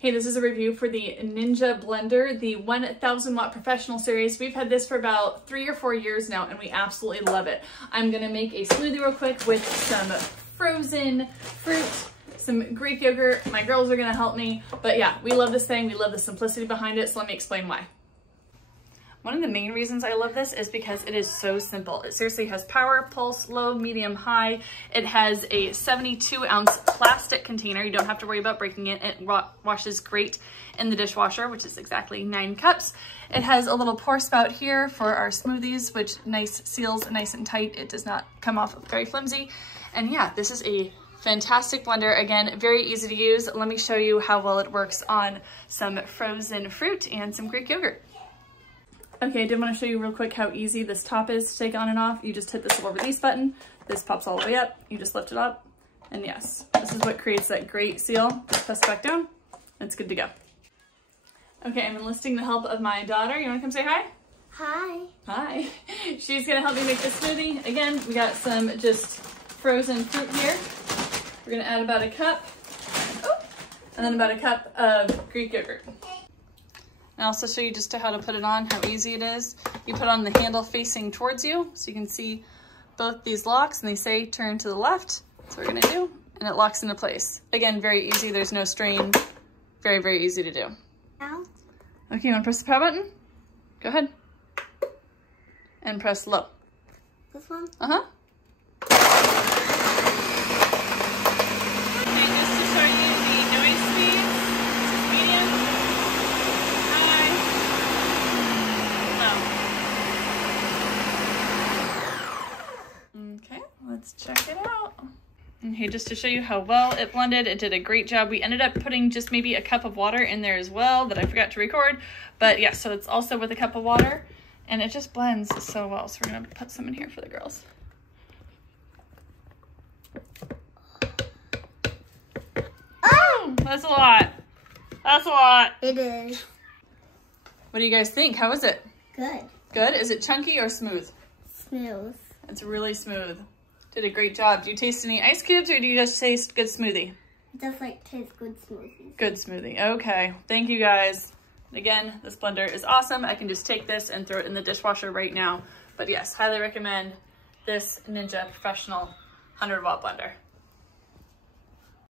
Hey, this is a review for the Ninja Blender, the 1000 watt professional series. We've had this for about 3 or 4 years now and we absolutely love it. I'm gonna make a smoothie real quick with some frozen fruit, some Greek yogurt. My girls are gonna help me, but yeah, we love this thing. We love the simplicity behind it, so let me explain why. One of the main reasons I love this is because it is so simple. It seriously has power, pulse, low, medium, high. It has a 72-ounce plastic container. You don't have to worry about breaking it. It washes great in the dishwasher, which is exactly 9 cups. It has a little pour spout here for our smoothies, which seals nice and tight. It does not come off very flimsy. And yeah, this is a fantastic blender. Again, very easy to use. Let me show you how well it works on some frozen fruit and some Greek yogurt. Okay, I did want to show you real quick how easy this top is to take on and off. You just hit this little release button. This pops all the way up. You just lift it up. And yes, this is what creates that great seal. Just press it back down. And it's good to go. Okay, I'm enlisting the help of my daughter. You want to come say hi? Hi. Hi. She's going to help me make this smoothie. Again, we got some just frozen fruit here. We're going to add about a cup. Oh, and then about a cup of Greek yogurt. I'll also show you just how to put it on, how easy it is. You put on the handle facing towards you, so you can see both these locks, and they say turn to the left. That's what we're gonna do, and it locks into place. Again, very easy, there's no strain. Very, very easy to do. Now? Okay, you wanna press the power button? Go ahead. And press low. This one? Uh-huh. Okay, just to show you the noise speeds, this is medium. Okay, let's check it out. Okay, just to show you how well it blended, it did a great job. We ended up putting just maybe a cup of water in there as well that I forgot to record. But yeah, so it's also with a cup of water and it just blends so well. So we're gonna put some in here for the girls. Oh, that's a lot. That's a lot. It is. What do you guys think? How is it? Good. Good? Is it chunky or smooth? Smooth. It's really smooth. Did a great job. Do you taste any ice cubes or do you just taste good smoothie? Just like taste good smoothies. Good smoothie. Okay. Thank you guys. Again, this blender is awesome. I can just take this and throw it in the dishwasher right now. But yes, highly recommend this Ninja Professional 100 watt blender.